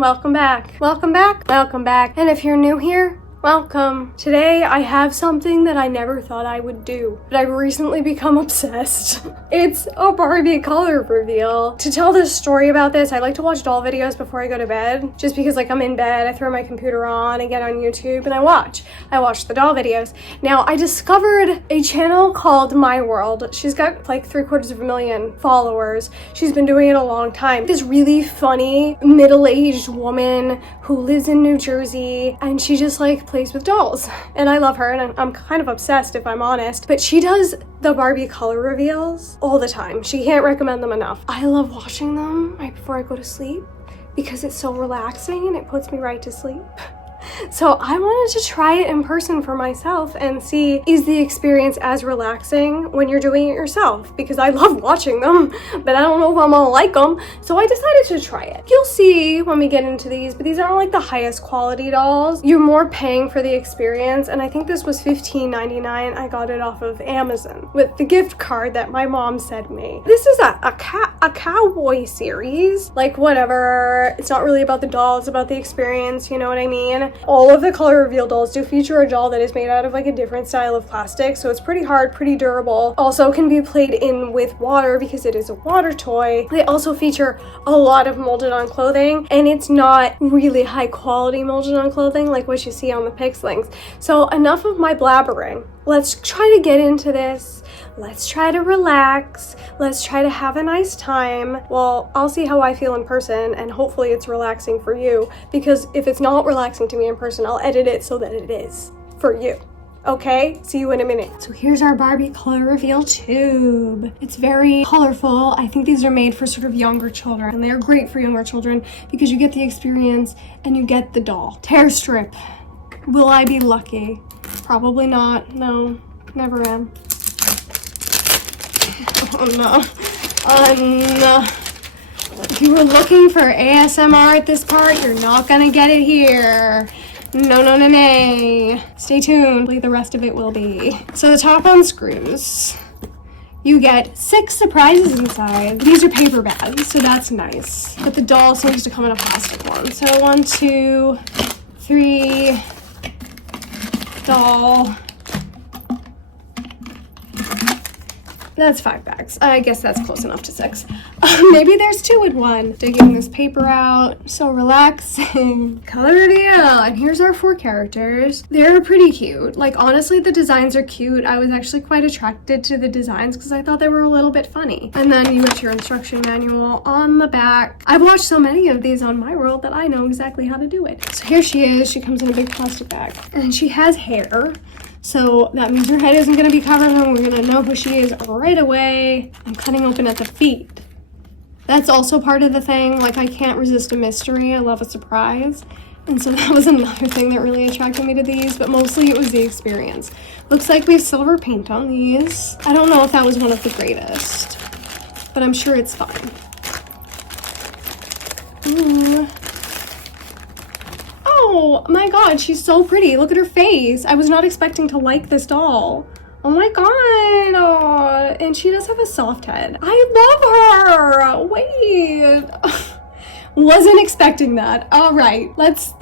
welcome back. Welcome back, welcome back. And if you're new here, welcome. Today I have something that I never thought I would do, but I've recently become obsessed. It's a Barbie color reveal. To tell this story about this, I like to watch doll videos before I go to bed, just because like I'm in bed, I throw my computer on, I get on YouTube and I watch the doll videos. Now I discovered a channel called My World. She's got like 750,000 followers. She's been doing it a long time. This really funny middle-aged woman who lives in New Jersey, and she just like plays with dolls, and I love her, and I'm kind of obsessed if I'm honest, but she does the Barbie color reveals all the time. She can't recommend them enough. I love watching them right before I go to sleep because it's so relaxing and it puts me right to sleep. So I wanted to try it in person for myself and see, is the experience as relaxing when you're doing it yourself? Because I love watching them, but I don't know if I'm gonna like them. So I decided to try it. You'll see when we get into these, but these aren't like the highest quality dolls. You're more paying for the experience. And I think this was $15.99. I got it off of Amazon with the gift card that my mom sent me. This is a cowboy series. Like whatever, it's not really about the doll, it's about the experience, you know what I mean? All of the color reveal dolls do feature a doll that is made out of like a different style of plastic, so it's pretty hard, pretty durable. Also can be played in with water because it is a water toy. They also feature a lot of molded on clothing, and it's not really high quality molded on clothing like what you see on the Pixlings. So enough of my blabbering. Let's try to get into this. Let's try to relax. Let's try to have a nice time. Well, I'll see how I feel in person, and hopefully it's relaxing for you, because if it's not relaxing to me in person, I'll edit it so that it is for you. Okay, see you in a minute. So here's our Barbie color reveal tube. It's very colorful. I think these are made for sort of younger children, and they're great for younger children because you get the experience and you get the doll. Tear strip. Will I be lucky? Probably not. No, never am. Oh no. No. If you were looking for ASMR at this part, you're not gonna get it here. No, no, no, no. Stay tuned. The rest of it will be. So the top unscrews. You get 6 surprises inside. These are paper bags, so that's nice. But the doll seems to come in a plastic one. So 1, 2, 3, doll. That's 5 bags. I guess that's close enough to 6. Maybe there's 2 in 1. Digging this paper out. So relaxing. Color reveal. And here's our 4 characters. They're pretty cute. Like, honestly, the designs are cute. I was actually quite attracted to the designs because I thought they were a little bit funny. And then you get your instruction manual on the back. I've watched so many of these on My World that I know exactly how to do it. So here she is. She comes in a big plastic bag. And she has hair. So that means her head isn't going to be covered, and we're going to know who she is right away. I'm cutting open at the feet. That's also part of the thing. Like, I can't resist a mystery. I love a surprise. And so that was another thing that really attracted me to these, but mostly it was the experience. Looks like we have silver paint on these. I don't know if that was one of the greatest, but I'm sure it's fine. Ooh. Oh my god, she's so pretty. Look at her face. I was not expecting to like this doll. Oh my god. Oh, and she does have a soft head. I love her. Wait. Wasn't expecting that. All right, let's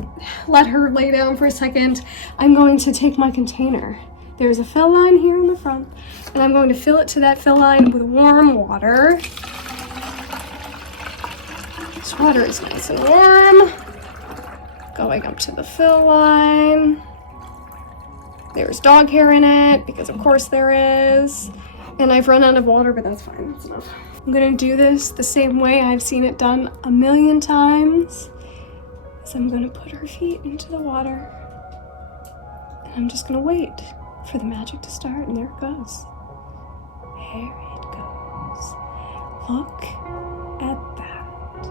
let her lay down for a second. I'm going to take my container. There's a fill line here in the front, and I'm going to fill it to that fill line with warm water. This water is nice and warm. Going up to the fill line. There's dog hair in it, because of course there is. And I've run out of water, but that's fine, that's enough. I'm gonna do this the same way I've seen it done a million times. So I'm gonna put her feet into the water. And I'm just gonna wait for the magic to start, and there it goes. There it goes. Look at that.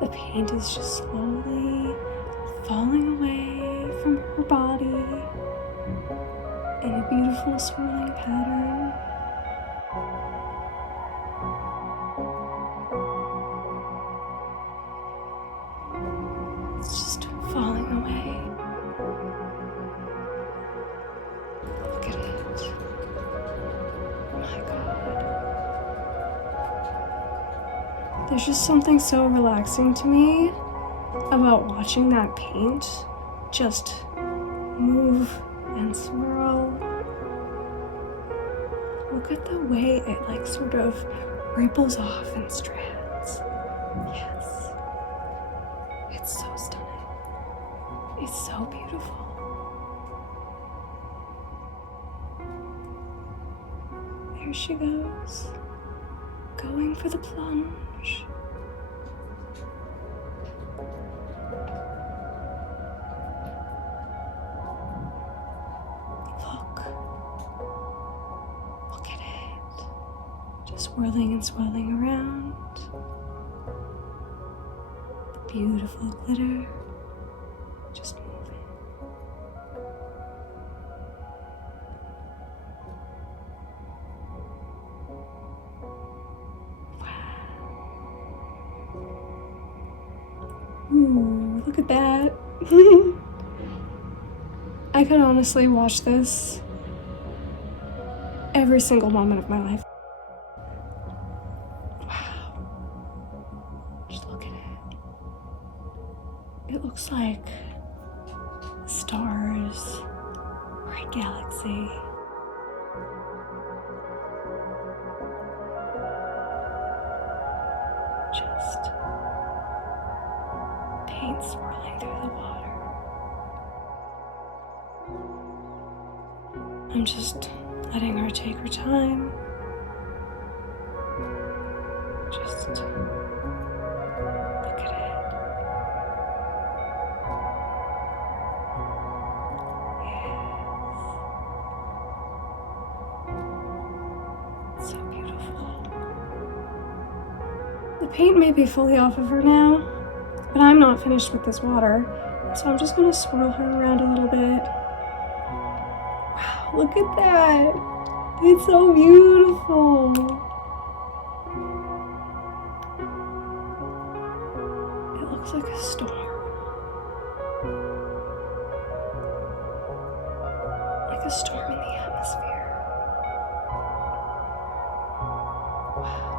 The paint is just slowly falling away from her body in a beautiful swirling pattern. It's just falling away. Look at it. Oh my god. There's just something so relaxing to me about watching that paint just move and swirl. Look at the way it like sort of ripples off in strands. Yes. It's so stunning. It's so beautiful. There she goes, going for the plunge. Look at it. Just swirling and swirling around. The beautiful glitter just moving. Ooh, look at that. I could honestly watch this every single moment of my life. Wow. Just look at it. It looks like stars or a galaxy. Just paint swirling through the water. I'm just letting her take her time. Just look at it. Yes. It's so beautiful. The paint may be fully off of her now, but I'm not finished with this water, so I'm just gonna swirl her around a little bit. Wow, look at that. It's so beautiful. It looks like a storm. Like a storm in the atmosphere. Wow.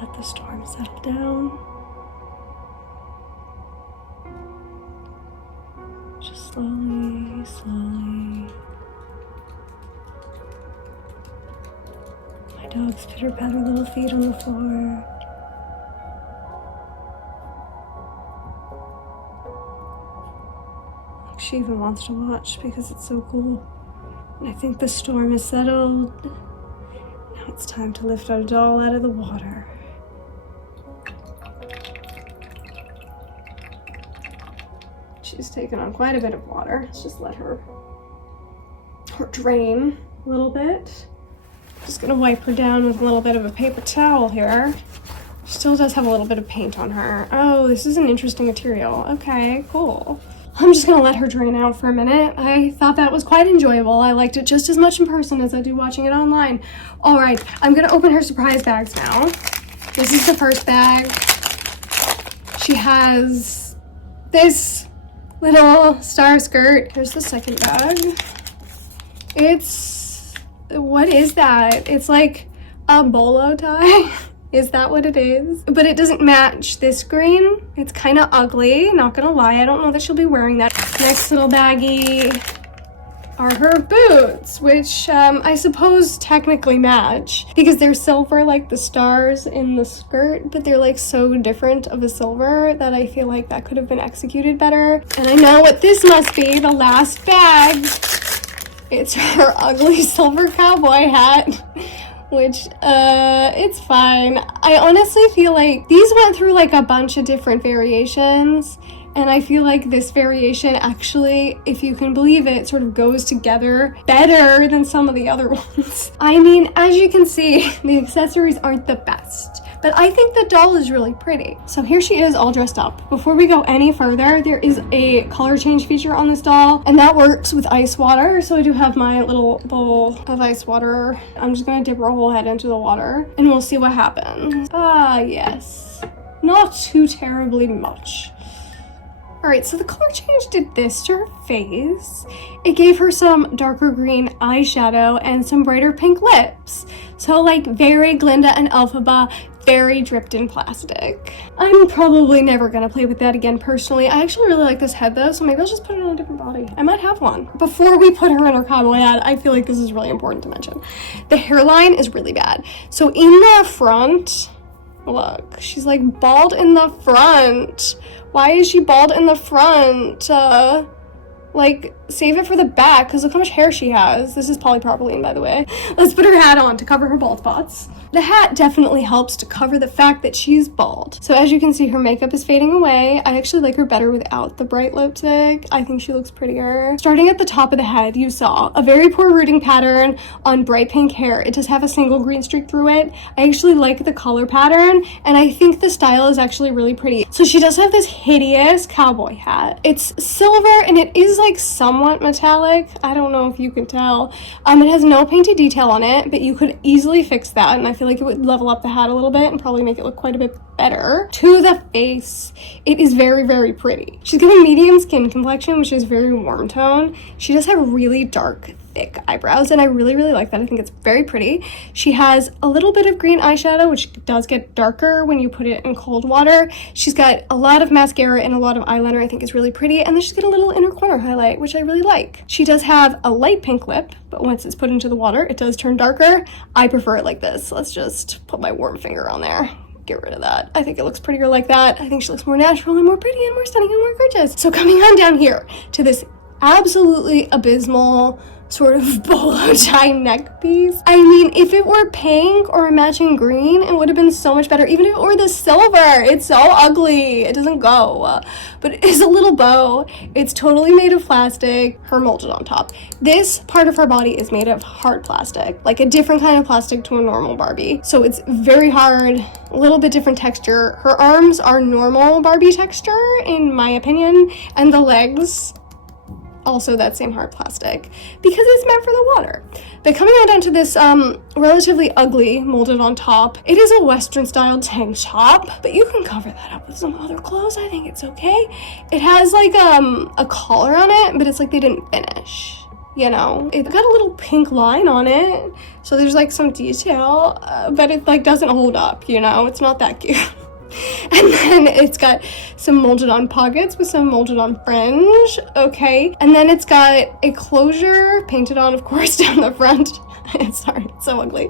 Let the storm settle down. Just slowly, slowly. My dog's pitter-patter little feet on the floor. Like she even wants to watch because it's so cool. And I think the storm is settled. Now it's time to lift our doll out of the water. She's taken on quite a bit of water. Let's just let her drain a little bit. Just gonna wipe her down with a little bit of a paper towel here. Still does have a little bit of paint on her. Oh, this is an interesting material. Okay, cool. I'm just gonna let her drain out for a minute. I thought that was quite enjoyable. I liked it just as much in person as I do watching it online. All right, I'm gonna open her surprise bags now. This is the first bag. She has this little star skirt. Here's the second bag. What is that? It's like a bolo tie. Is that what it is? But it doesn't match this green. It's kind of ugly, not gonna lie. I don't know that she'll be wearing that. Next little baggie are her boots, which I suppose technically match because they're silver like the stars in the skirt, but they're like so different of a silver that I feel like that could have been executed better. And I know what this must be, the last bag. It's her ugly silver cowboy hat, which, it's fine. I honestly feel like these went through like a bunch of different variations, and I feel like this variation actually, if you can believe it, sort of goes together better than some of the other ones. I mean, as you can see, the accessories aren't the best, but I think the doll is really pretty. So here she is all dressed up. Before we go any further, there is a color change feature on this doll, and that works with ice water. So I do have my little bowl of ice water. I'm just gonna dip her whole head into the water, and we'll see what happens. Ah, yes. Not too terribly much. Alright, so the color change did this to her face. It gave her some darker green eyeshadow and some brighter pink lips. So like very Glinda and Elphaba, very dripped in plastic. I'm probably never gonna play with that again personally. I actually really like this head though, so maybe I'll just put it on a different body. I might have one. Before we put her in her cowboy hat, I feel like this is really important to mention. The hairline is really bad. So in the front, look, she's like bald in the front. Why is she bald in the front? Like, save it for the back, because look how much hair she has. This is polypropylene, by the way. Let's put her hat on to cover her bald spots. The hat definitely helps to cover the fact that she's bald. So as you can see, her makeup is fading away. I actually like her better without the bright lipstick. I think she looks prettier. Starting at the top of the head, you saw a very poor rooting pattern on bright pink hair. It does have a single green streak through it. I actually like the color pattern, and I think the style is actually really pretty. So she does have this hideous cowboy hat. It's silver, and it is like somewhat metallic. I don't know if you can tell. It has no painted detail on it, but you could easily fix that, and I feel like it would level up the hat a little bit and probably make it look quite a bit better. To the face, it is very, very pretty. She's got a medium skin complexion, which is very warm tone. She does have really dark, thick eyebrows, and I really, really like that. I think it's very pretty. She has a little bit of green eyeshadow, which does get darker when you put it in cold water. She's got a lot of mascara and a lot of eyeliner. I think is really pretty, and then she's got a little inner corner highlight, which I really like. She does have a light pink lip, but once it's put into the water, it does turn darker. I prefer it like this. Let's just put my warm finger on there. Get rid of that. I think it looks prettier like that. I think she looks more natural and more pretty and more stunning and more gorgeous. So coming on down here to this absolutely abysmal sort of bolo tie neck piece. I mean, if it were pink or a matching green, it would have been so much better. Even if it were the silver, it's so ugly. It doesn't go. But it is a little bow. It's totally made of plastic. Her molded on top. This part of her body is made of hard plastic, like a different kind of plastic to a normal Barbie. So it's very hard, a little bit different texture. Her arms are normal Barbie texture, in my opinion, and the legs also that same hard plastic because it's meant for the water. But coming on down to this relatively ugly molded on top, it is a Western style tank top, but you can cover that up with some other clothes. I think it's okay. It has like a collar on it, but it's like they didn't finish, you know. It got a little pink line on it, so there's like some detail, but it like doesn't hold up, you know. It's not that cute. And then it's got some molded on pockets with some molded on fringe, okay, and then it's got a closure painted on, of course, down the front. Sorry, it's so ugly.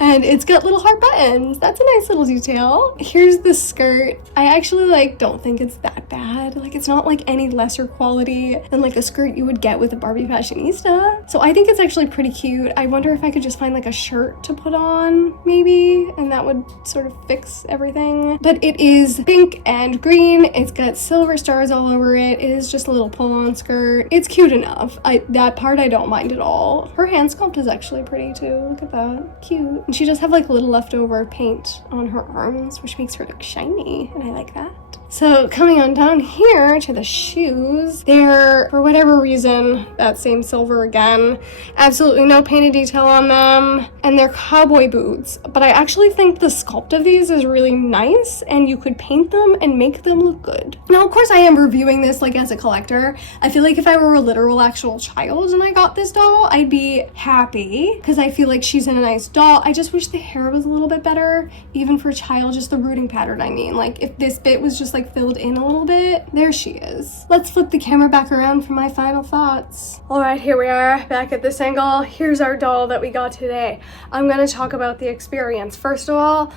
And it's got little heart buttons. That's a nice little detail. Here's the skirt. I actually like don't think it's that bad. Like, it's not like any lesser quality than like a skirt you would get with a Barbie fashionista. So I think it's actually pretty cute. I wonder if I could just find like a shirt to put on maybe, and that would sort of fix everything. But it is pink and green. It's got silver stars all over it. It is just a little pull-on skirt. It's cute enough. That part I don't mind at all. Her hand sculpt is actually pretty too. Look at that. Cute. And she does have like a little leftover paint on her arms, which makes her look shiny, and I like that. So coming on down here to the shoes, they're, for whatever reason, that same silver again. Absolutely no painted detail on them, and they're cowboy boots. But I actually think the sculpt of these is really nice, and you could paint them and make them look good. Now, of course, I am reviewing this like as a collector. I feel like if I were a literal actual child and I got this doll, I'd be happy because I feel like she's in a nice doll. I just wish the hair was a little bit better, even for a child, just the rooting pattern, I mean. Like, if this bit was just like filled in a little bit. There she is. Let's flip the camera back around for my final thoughts. All right, here we are back at this angle. Here's our doll that we got today. I'm gonna talk about the experience. First of all,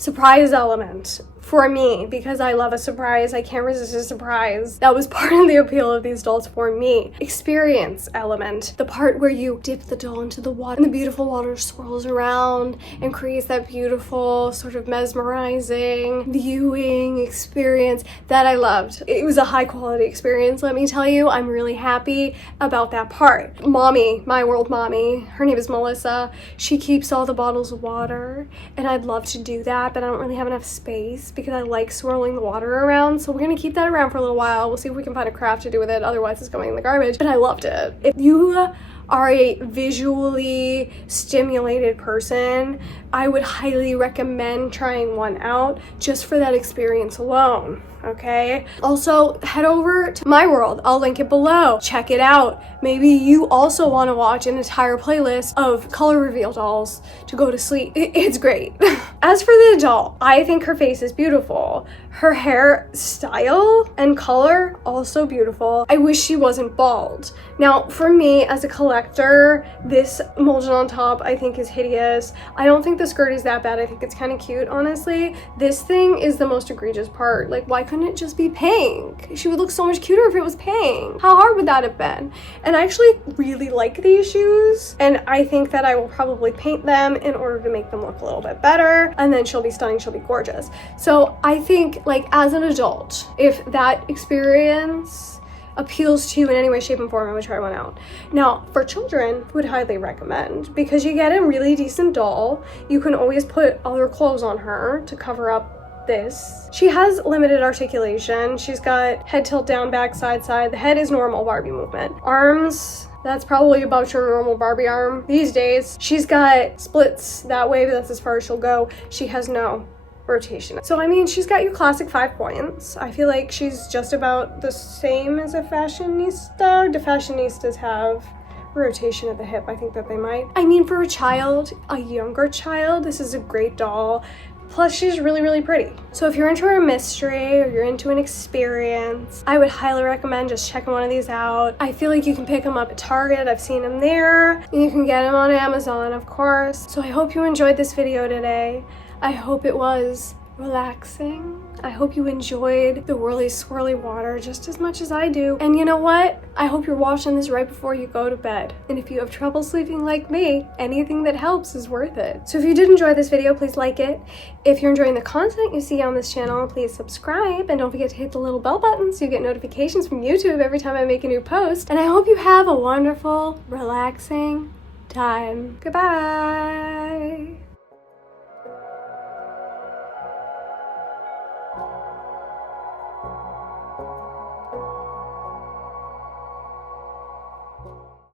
surprise element for me, because I love a surprise. I can't resist a surprise. That was part of the appeal of these dolls for me. Experience element, the part where you dip the doll into the water and the beautiful water swirls around and creates that beautiful sort of mesmerizing viewing experience that I loved. It was a high quality experience, let me tell you. I'm really happy about that part. Mommy, my world mommy, her name is Melissa, she keeps all the bottles of water, and I'd love to do that, but I don't really have enough space because I like swirling the water around. So we're gonna keep that around for a little while. We'll see if we can find a craft to do with it. Otherwise it's going in the garbage. But I loved it. If you are a visually stimulated person, I would highly recommend trying one out just for that experience alone. Okay, also head over to my world. I'll link it below. Check it out. Maybe you also want to watch an entire playlist of color reveal dolls to go to sleep. It's great. As for the doll, I think her face is beautiful. Her hair style and color, also beautiful. I wish she wasn't bald. Now, for me as a collector, this molded on top I think is hideous. I don't think the skirt is that bad. I think it's kind of cute, honestly. This thing is the most egregious part. Like, why couldn't it just be pink? She would look so much cuter if it was pink. How hard would that have been? And I actually really like these shoes, and I think that I will probably paint them in order to make them look a little bit better, and then she'll be stunning, she'll be gorgeous. So I think, like, as an adult, if that experience appeals to you in any way, shape, and form, I would try one out. Now, for children, would highly recommend, because you get a really decent doll. You can always put other clothes on her to cover up this. She has limited articulation. She's got head tilt down, back, side, side. The head is normal Barbie movement. Arms, that's probably about your normal Barbie arm these days. She's got splits that way, but that's as far as she'll go. She has no rotation. So I mean, she's got your classic 5 points. I feel like she's just about the same as a fashionista. Do fashionistas have rotation at the hip? I think that they might. I mean, for a child, a younger child, this is a great doll. Plus, she's really, really pretty. So if you're into a mystery or you're into an experience, I would highly recommend just checking one of these out. I feel like you can pick them up at Target. I've seen them there. And you can get them on Amazon, of course. So I hope you enjoyed this video today. I hope it was relaxing. I hope you enjoyed the whirly swirly water just as much as I do. And you know what? I hope you're watching this right before you go to bed. And if you have trouble sleeping like me, anything that helps is worth it. So if you did enjoy this video, please like it. If you're enjoying the content you see on this channel, please subscribe. And don't forget to hit the little bell button so you get notifications from YouTube every time I make a new post. And I hope you have a wonderful, relaxing time. Goodbye.